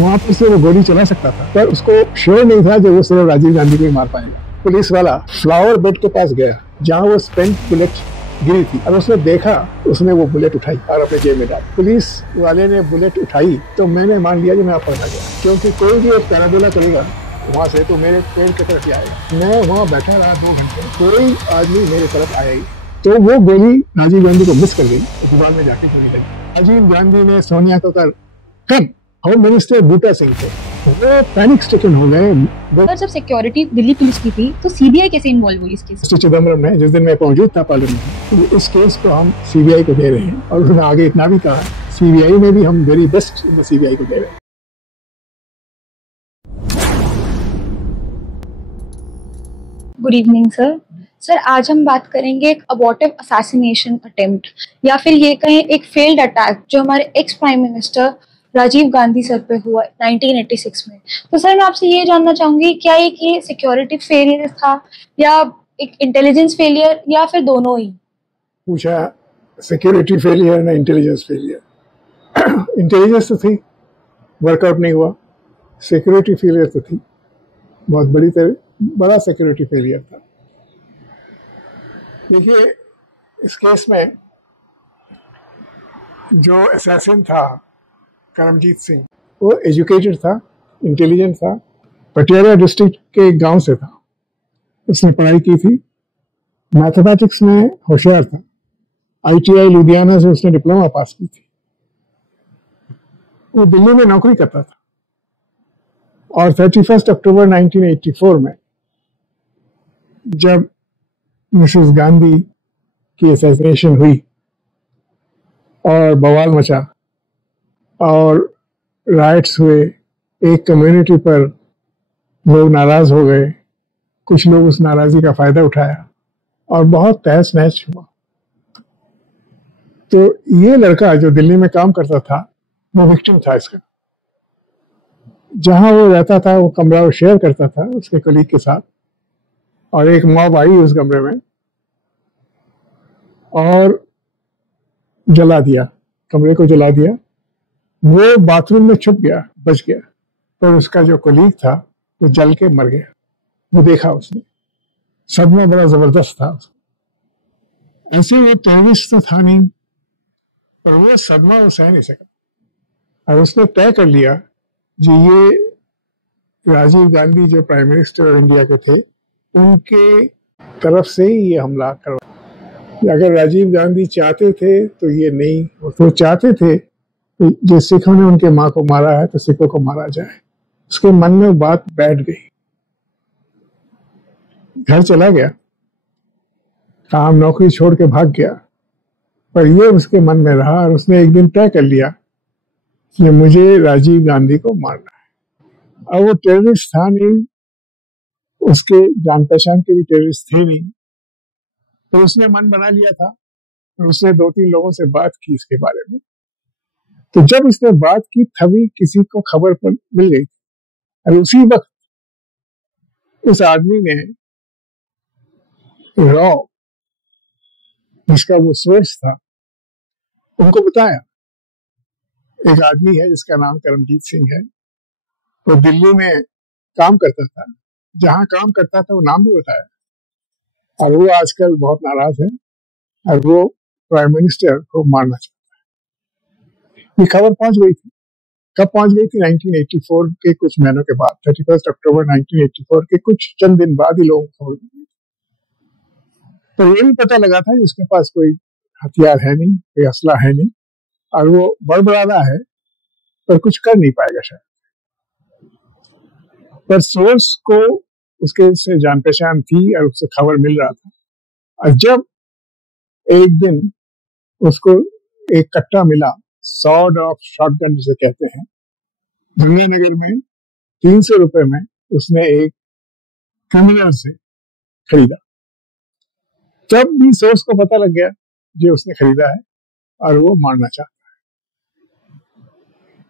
वहां पर से वो गोली चला सकता था, पर उसको श्योर नहीं था जो वो सिर्फ राजीव गांधी को ही मार पाएगा। पुलिस वाला फ्लावर बेड के पास गया जहाँ वो स्पेंट बुलेट गिरी थी, और उसने देखा, उसने वो बुलेट उठाई और अपने जेब में डाली। पुलिस वाले ने बुलेट उठाई तो मैंने मान लिया कि मैं पकड़ा गया, क्योंकि कोई भी एक पैराडोला करेगा वहां से तो मेरे पेड़ की तरफ ही आएगा। मैं वहां बैठा रहा 2 घंटे, कोई आदमी मेरे तरफ आया ही, तो वो गोली राजीव गांधी को मिस कर गई, तो दिमाग में जाके चली गई। राजीव गांधी ने सोनिया को कम होम मिनिस्टर बूटा सिंह थे, वो पैनिक स्ट्रिकन हो गए। जब सिक्योरिटी दिल्ली पुलिस की थी तो सीबीआई कैसे इन्वॉल्व हुई इस केस में? चिदम्बरम ने, जिस दिन मैं मौजूद था पार्लियामेंट में, तो इस केस को हम सीबीआई को दे रहे हैं, और उन्होंने आगे इतना भी कहा सीबीआई में भी हम वेरी बेस्ट सीबीआई को दे रहे हैं। Good evening sir. सर, आज हम बात करेंगे एक अबॉर्टिव असैसिनेशन अटेम्प्ट, या फिर ये कहें एक फेल्ड अटैक जो हमारे ex prime minister Rajiv Gandhi sir पे हुआ 1986 में। तो सर, मैं आपसे ये जानना चाहूंगी, क्या ये सिक्योरिटी फेलियर था या एक इंटेलिजेंस फेलियर, या फिर दोनों ही? पूछा सिक्योरिटी फेलियर ना इंटेलिजेंस फेलियर। इंटेलिजेंस तो थी, वर्कआउट नहीं हुआ। सिक्योरिटी फेलियर तो थी, बहुत बड़ा सिक्योरिटी फेलियर था। देखिए, इस केस में जो असैसिन था करमजीत सिंह, वो एजुकेटेड था, इंटेलिजेंट था, पटियाला डिस्ट्रिक्ट के गांव से था। उसने पढ़ाई की थी, मैथमेटिक्स में होशियार था, आईटीआई लुधियाना से उसने डिप्लोमा पास की थी। वो दिल्ली में नौकरी करता था, और 31 अक्टूबर 1984 में जब मिसेस गांधी की असैसिनेशन हुई और बवाल मचा और राइट्स हुए, एक कम्युनिटी पर लोग नाराज हो गए, कुछ लोग उस नाराजगी का फायदा उठाया और बहुत तहस नहस हुआ। तो ये लड़का जो दिल्ली में काम करता था, वो विक्टिम था इसका। जहां वो रहता था, वो कमरा वो शेयर करता था उसके कलीग के साथ, और एक मॉब आई उस कमरे में और जला दिया, कमरे को जला दिया। वो बाथरूम में छुप गया, बच गया, पर उसका जो कलीग था वो जल के मर गया। वो देखा उसने, सदमा बड़ा जबरदस्त था उसको। ऐसे वो टेररिस्ट तो था नहीं, पर वो सदमा वो सह नहीं सका, और उसने तय कर लिया जी ये राजीव गांधी जो प्राइम मिनिस्टर इंडिया के थे, उनके तरफ से ही ये हमला करवा। अगर राजीव गांधी चाहते थे तो ये नहीं, वो चाहते थे जो सिखों ने उनके माँ को मारा है तो सिखों को मारा जाए। उसके मन में बात बैठ गई, घर चला गया, काम नौकरी छोड़ के भाग गया, पर ये उसके मन में रहा, और उसने एक दिन तय कर लिया कि मुझे राजीव गांधी को मारना है। अब वो टेररिस्ट था नहीं, उसके जान पहचान के भी टेररिस्ट थे नहीं, तो उसने मन बना लिया था। और उसने 2-3 लोगों से बात की इसके बारे में। तो जब उसने बात की तभी किसी को खबर पर मिल गई, और उसी वक्त उस आदमी ने रॉ, जिसका वो सोर्स था, उनको बताया एक आदमी है जिसका नाम करमजीत सिंह है, वो दिल्ली में काम करता था, जहां काम करता था वो नाम भी बताया, और वो आजकल बहुत नाराज है और वो प्राइम मिनिस्टर को मारना चाहता है। ये खबर पहुंच गई थी। कब पहुंच गई थी? 1984 के कुछ महीनों के बाद, 31 अक्टूबर 1984 के कुछ चंद दिन बाद ही लोगों को खबर मिली। तो ये भी पता लगा था कि उसके पास कोई हथियार है नहीं, कोई असला है नहीं, और वो बड़बड़ाना है, पर कुछ कर नहीं पाएगा शायद। पर सोर्स को उसके से जान पहचान थी और उससे खबर मिल रहा था। और जब एक दिन उसको एक कट्टा मिला, सॉर्ड ऑफ शॉटगन जिसे कहते हैं, गंगानगर में 300 रुपए में उसने एक क्रिमिनल से खरीदा। तब भी सोर्स को पता लग गया जो उसने खरीदा है और वो मारना चाहता है।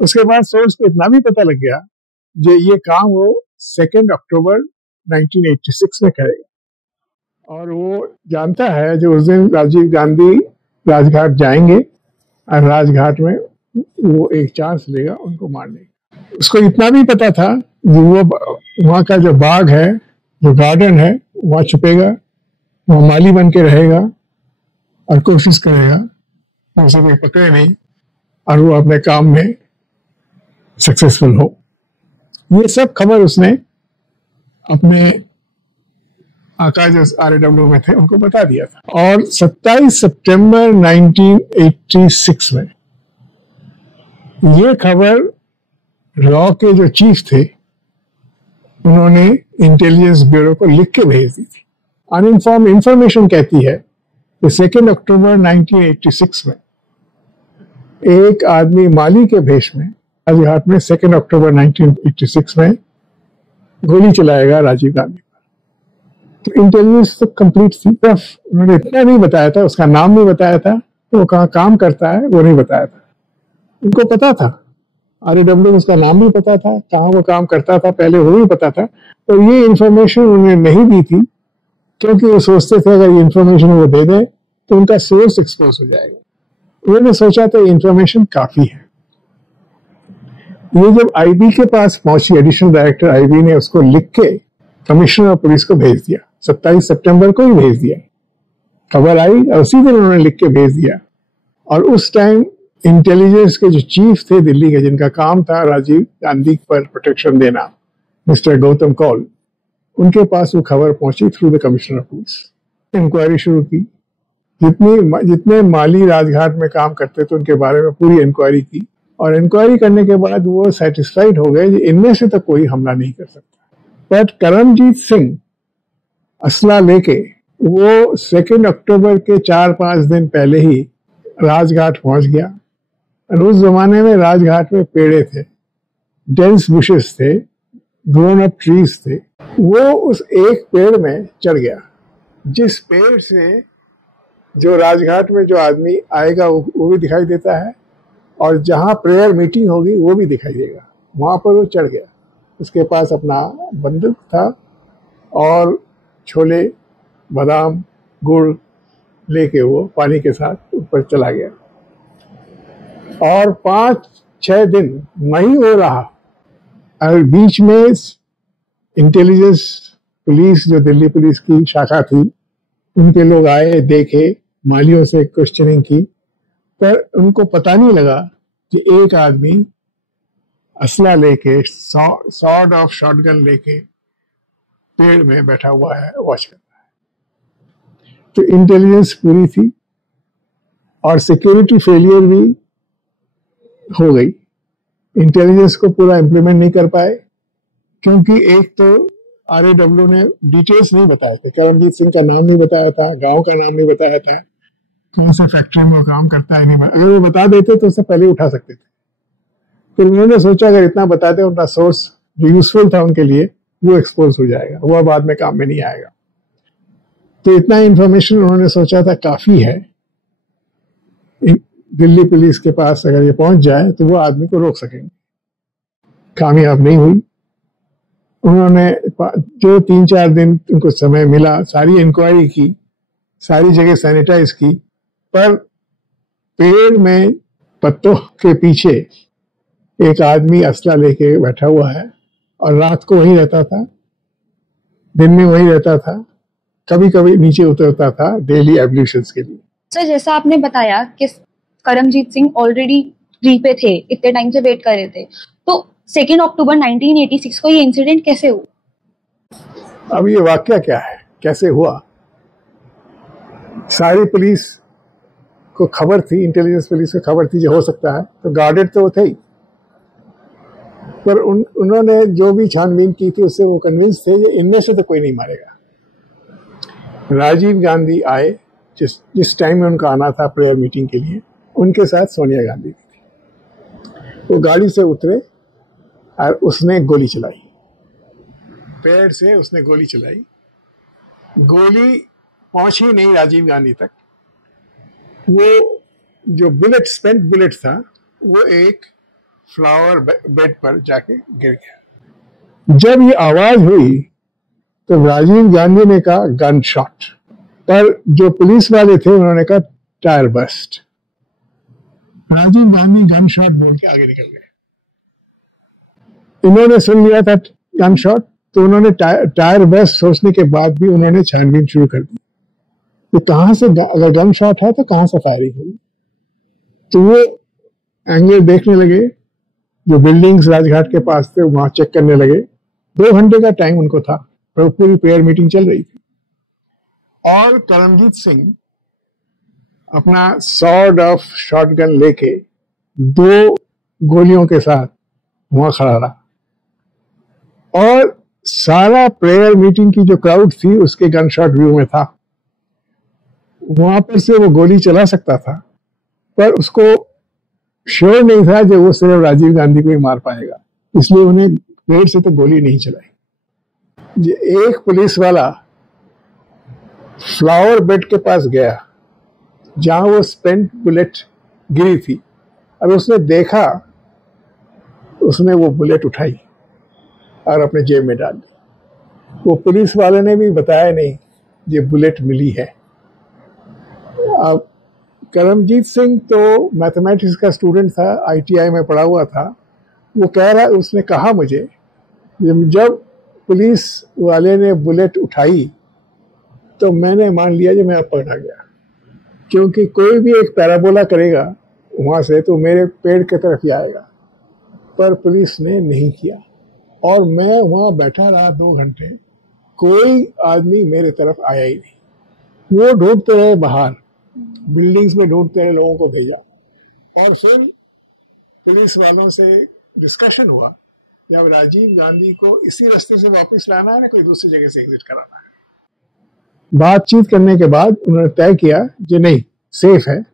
उसके बाद सोर्स को इतना भी पता लग गया जो ये काम वो 2 अक्टूबर 1986 में करेगा, और वो जानता है जो उस दिन राजीव गांधी राजघाट जाएंगे और राजघाट में वो एक चांस लेगा उनको मारने का। उसको इतना भी पता था कि वो वहाँ का जो बाग है, जो गार्डन है, वहाँ छुपेगा, वहाँ माली बन के रहेगा और कोशिश करेगा उसे कोई पकड़े नहीं और वो अपने काम में सक्सेसफुल हो। ये सब खबर उसने अपने आका जो RAW में थे उनको बता दिया था। और 27 सितंबर 1986 में ये खबर रॉ के जो चीफ थे उन्होंने इंटेलिजेंस ब्यूरो को लिख के भेज दी थी। अनइंफॉर्म इंफॉर्मेशन कहती है कि 2 अक्टूबर 1986 में एक आदमी माली के भेष में राजघाट में 2 अक्टूबर 1986 में गोली चलाएगा राजीव गांधी पर। तो इंटेलिजेंस तो कंप्लीट थी। उन्होंने इतना नहीं बताया था, उसका नाम नहीं बताया था, तो वो कहाँ काम करता है वो नहीं बताया था। उनको पता था, RAW उसका नाम भी पता था, कहाँ वो काम करता था पहले वो भी पता था। तो ये इंफॉर्मेशन उन्होंने नहीं दी थी क्योंकि वो सोचते थे अगर ये इंफॉर्मेशन वो दे दें तो उनका सोर्स एक्सपोज हो जाएगा। उन्होंने सोचा था इंफॉर्मेशन काफी है। ये जब IB के पास पहुंची, एडिशनल डायरेक्टर IB ने उसको लिख के कमिश्नर ऑफ पुलिस को भेज दिया। 27 सितंबर को ही भेज दिया, खबर आई और उसी दिन उन्होंने लिख के भेज दिया। और उस टाइम इंटेलिजेंस के जो चीफ थे दिल्ली के, जिनका काम था राजीव गांधी पर प्रोटेक्शन देना, मिस्टर गौतम कौल, उनके पास वो खबर पहुंची through the commissioner of police. Inquiry शुरू की। जितने माली राजघाट में काम करते थे उनके बारे में पूरी इंक्वायरी की और इंक्वायरी करने के बाद वो सेटिस्फाइड हो गए कि इनमें से तो कोई हमला नहीं कर सकता। बट करमजीत सिंह असला लेके वो 2 अक्टूबर के 4-5 दिन पहले ही राजघाट पहुंच गया। और उस जमाने में राजघाट में पेड़े थे, डेंस बुशेस थे, ग्रोन अप ट्रीज थे। वो उस एक पेड़ में चढ़ गया, जिस पेड़ से जो राजघाट में जो आदमी आएगा वो भी दिखाई देता है और जहां प्रेयर मीटिंग होगी वो भी दिखाई देगा। वहां पर वो चढ़ गया। उसके पास अपना बंदूक था और छोले, बादाम, गुड़ लेके वो पानी के साथ ऊपर चला गया। और 5-6 दिन वहीं वो रहा। और बीच में इंटेलिजेंस पुलिस, जो दिल्ली पुलिस की शाखा थी, उनके लोग आए, देखे, मालियों से क्वेश्चनिंग की, पर उनको पता नहीं लगा कि एक आदमी असला लेके, सॉर्ड ऑफ शॉटगन लेके पेड़ में बैठा हुआ है, वॉच कर रहा है। तो इंटेलिजेंस पूरी थी और सिक्योरिटी फेलियर भी हो गई। इंटेलिजेंस को पूरा इम्प्लीमेंट नहीं कर पाए क्योंकि एक तो RAW ने डिटेल्स नहीं बताए थे। करमजीत सिंह का नाम नहीं बताया था, गांव का नाम नहीं बताया था, कौन सा फैक्ट्री में वो काम करता है नहीं बताया। अगर वो बता देते तो उससे पहले उठा सकते थे। फिर उन्होंने सोचा अगर इतना बताते उनका सोर्स जो यूजफुल था उनके लिए वो एक्सपोज हो जाएगा, वो बाद में काम में नहीं आएगा। तो इतना इंफॉर्मेशन उन्होंने सोचा था काफी है, दिल्ली पुलिस के पास अगर ये पहुंच जाए तो वो आदमी को रोक सकेंगे। कामयाब नहीं हुई। उन्होंने जो 3-4 दिन उनको समय मिला, सारी इंक्वायरी की, सारी जगह सैनिटाइज की, पर पेड़ में पत्तों के पीछे एक आदमी असला लेके बैठा हुआ है और रात को वहीं रहता था, दिन में वहीं रहता था, कभी कभी नीचे उतरता था डेली एब्ल्यूशंस के लिए। सर, जैसा आपने बताया कि करमजीत सिंह ऑलरेडी री पे थे, इतने टाइम से वेट कर रहे थे, तो 2 अक्टूबर 1986 को ये इंसिडेंट कैसे हुआ? अब ये वाकया क्या है, कैसे हुआ? सारी पुलिस को खबर थी, इंटेलिजेंस पुलिस को खबर थी जो हो सकता है, तो गार्डेड तो वो थे ही। पर उन्होंने जो भी छानबीन की थी उससे वो कन्विंस थे कि इनमें से तो कोई नहीं मारेगा। राजीव गांधी आए, जिस टाइम में उनका आना था प्रेयर मीटिंग के लिए, उनके साथ सोनिया गांधी भी थी। वो गाड़ी से उतरे और उसने गोली चलाई, पेड़ से उसने गोली चलाई। गोली पहुंची नहीं राजीव गांधी तक। वो जो बुलेट, स्पेंट बुलेट था, वो एक फ्लावर बेड पर जाके गिर गया। जब ये आवाज हुई तो राजीव गांधी ने कहा गन शॉट, पर जो पुलिस वाले थे उन्होंने कहा tyre burst. Rajiv Gandhi gun shot बोल के आगे निकल गए। इन्होंने सुन लिया था गन शॉट, तो उन्होंने टायर बस सोचने के बाद भी उन्होंने छानबीन शुरू कर दी तो कहां से, अगर गन शॉट है तो कहां से फायरिंग हुई। तो वो एंगल देखने लगे, जो बिल्डिंग्स राजघाट के पास थे वहां चेक करने लगे। 2 घंटे का टाइम उनको था, पूरी प्रेयर मीटिंग चल रही थी। और करमजीत सिंह अपना सॉर्ड ऑफ शॉटगन लेके 2 गोलियों के साथ वहां खड़ा रहा, और सारा प्रेयर मीटिंग की जो क्राउड थी उसके गन शॉट व्यू में था। वहां पर से वो गोली चला सकता था, पर उसको श्योर नहीं था कि वो सिर्फ राजीव गांधी को ही मार पाएगा, इसलिए उन्हें पेड़ से तो गोली नहीं चलाई। एक पुलिस वाला फ्लावर बेड के पास गया जहां वो स्पेंट बुलेट गिरी थी, अब उसने देखा, उसने वो बुलेट उठाई और अपने जेब में डाल दी। वो पुलिस वाले ने भी बताया नहीं ये बुलेट मिली है। अब करमजीत सिंह तो मैथमेटिक्स का स्टूडेंट था, आईटीआई में पढ़ा हुआ था। वो कह रहा, उसने कहा मुझे, जब पुलिस वाले ने बुलेट उठाई तो मैंने मान लिया कि मैं अब पकड़ा गया, क्योंकि कोई भी एक पैराबोला करेगा वहां से तो मेरे पेड़ की तरफ ही आएगा, पर पुलिस ने नहीं किया। और मैं वहां बैठा रहा 2 घंटे, कोई आदमी मेरे तरफ आया ही नहीं। वो ढूंढते रहे बाहर, बिल्डिंग्स में ढूंढते रहे, लोगों को भेजा। और फिर पुलिस वालों से डिस्कशन हुआ कि अब राजीव गांधी को इसी रास्ते से वापस लाना है ना कोई दूसरी जगह से एग्जिट कराना है। बातचीत करने के बाद उन्होंने तय किया कि नहीं, सेफ है,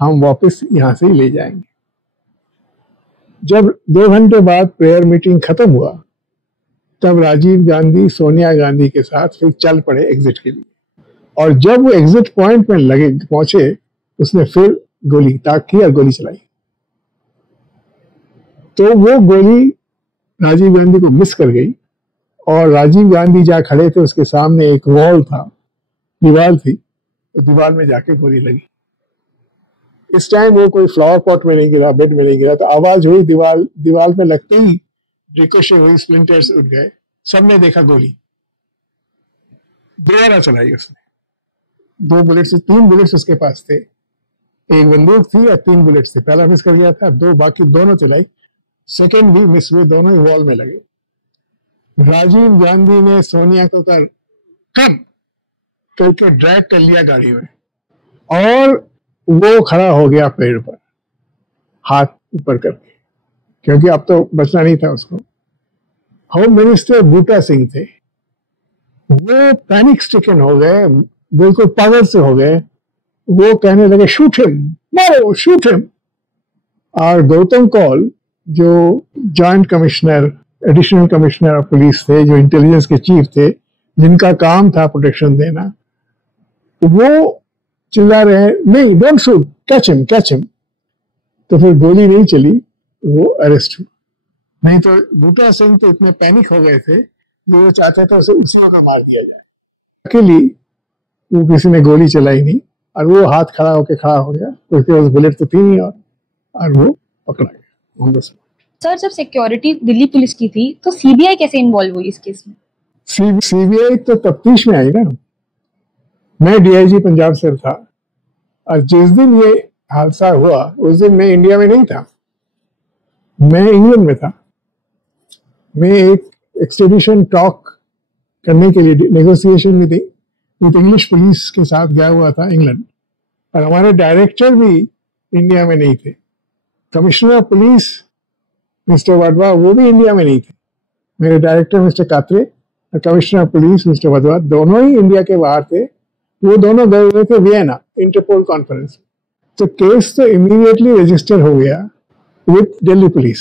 हम वापस यहां से ही ले जाएंगे। जब 2 घंटे बाद प्रेयर मीटिंग खत्म हुआ, तब राजीव गांधी सोनिया गांधी के साथ फिर चल पड़े एग्जिट के लिए। और जब वो एग्जिट पॉइंट में पहुंचे, उसने फिर गोली ताक की और गोली चलाई। तो वो गोली राजीव गांधी को मिस कर गई, और राजीव गांधी जहां खड़े थे उसके सामने एक वॉल था, दीवार थी, तो दीवार में जाके गोली लगी। इस टाइम वो कोई फ्लावर पॉट में नहीं गिरा, बेड में नहीं गिरा, तो आवाज हुई, दीवार में लगते ही रिकोशे हुई, स्प्लिंटर्स उठ गए, सबने देखा गोली। दोबारा चलाई उसने, 2 बुलेट्स, 3 बुलेट्स उसके पास थे, एक बंदूक थी और 3 बुलेट्स थे। पहला मिस कर गया था, 2 बाकी दोनों चलाई, सेकंड भी मिस हुए, दोनों वॉल में लगे। राजीव गांधी ने सोनिया को कम करके ड्रैग कर लिया गाड़ी में, और वो खड़ा हो गया पेड़ पर, हाथ ऊपर करके, क्योंकि अब तो बचना नहीं था उसको। होम मिनिस्टर बूटा सिंह थे, वो पैनिक स्ट्रिकन हो गए, बिल्कुल पागल से हो गए। वो कहने लगे, शूट हिम, मारो, शूट हिम। और गौतम कौल, जो joint commissioner, additional commissioner of police थे, जो इंटेलिजेंस के चीफ थे, जिनका काम था प्रोटेक्शन देना, वो चिल्ला रहे, नहीं, don't shoot, catch him, catch him. तो फिर गोली नहीं चली, वो अरेस्ट हुआ। नहीं तो बूटा सिंह तो इतने पैनिक हो गए थे, जो वो चाहते थे उसे उसी वक्त मार दिया जाए। अकेली वो किसी ने गोली चलाई नहीं, और वो हाथ खड़ा होके खड़ा हो गया, उसके पास बुलेट तो थी नहीं, और वो पकड़ा गया। सर, जब सिक्योरिटी दिल्ली पुलिस की थी तो सीबीआई कैसे इन्वॉल्व हुई इस केस में? सीबीआई तो तफ्तीश में आई ना। मैं डीआईजी पंजाब से था, और जिस दिन ये हादसा हुआ उस दिन मैं इंडिया में नहीं था, मैं इंग्लैंड में था। मैं एक एक्सट्रेडिशन टॉक करने के लिए, नेगोशिएशन में थी, विद इंग्लिश पुलिस के साथ गया हुआ था इंग्लैंड, और हमारे डायरेक्टर भी इंडिया में नहीं थे। Commissioner of police mister Wadhwa, वो भी इंडिया में नहीं थे। मेरे डायरेक्टर मिस्टर कात्रे और commissioner of police mister Wadhwa दोनों ही इंडिया के बाहर थे। वो दोनों गए हुए थे वियना इंटरपोल कॉन्फ्रेंस। तो केस तो इमीडिएटली रजिस्टर हो गया विद दिल्ली पुलिस,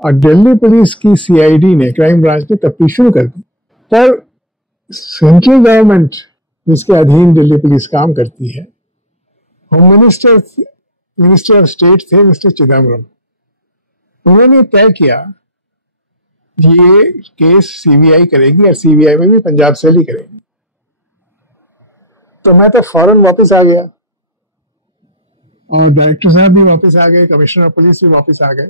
और दिल्ली पुलिस की सीआईडी ने, क्राइम ब्रांच ने तफ्तीश शुरू कर दी। पर सेंट्रल गवर्नमेंट जिसके अधीन दिल्ली पुलिस काम करती है, होम मिनिस्टर ऑफ स्टेट थे मिस्टर चिदम्बरम, उन्होंने तय किया ये केस सीबीआई करेगी, और सीबीआई में भी पंजाब से ही करेगी। तो मैं तो फौरन वापस आ गया, और डायरेक्टर साहब भी वापस आ गए, कमिश्नर ऑफ पुलिस भी वापस आ गए,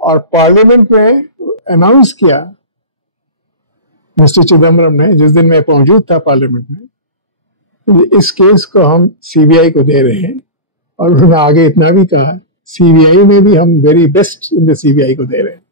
और पार्लियामेंट में अनाउंस किया मिस्टर चिदम्बरम ने, जिस दिन मैं मौजूद था पार्लियामेंट में, इस केस को हम सीबीआई को दे रहे हैं। और उन्होंने आगे इतना भी कहा, सीबीआई में भी हम very best in the CBI को दे रहे हैं।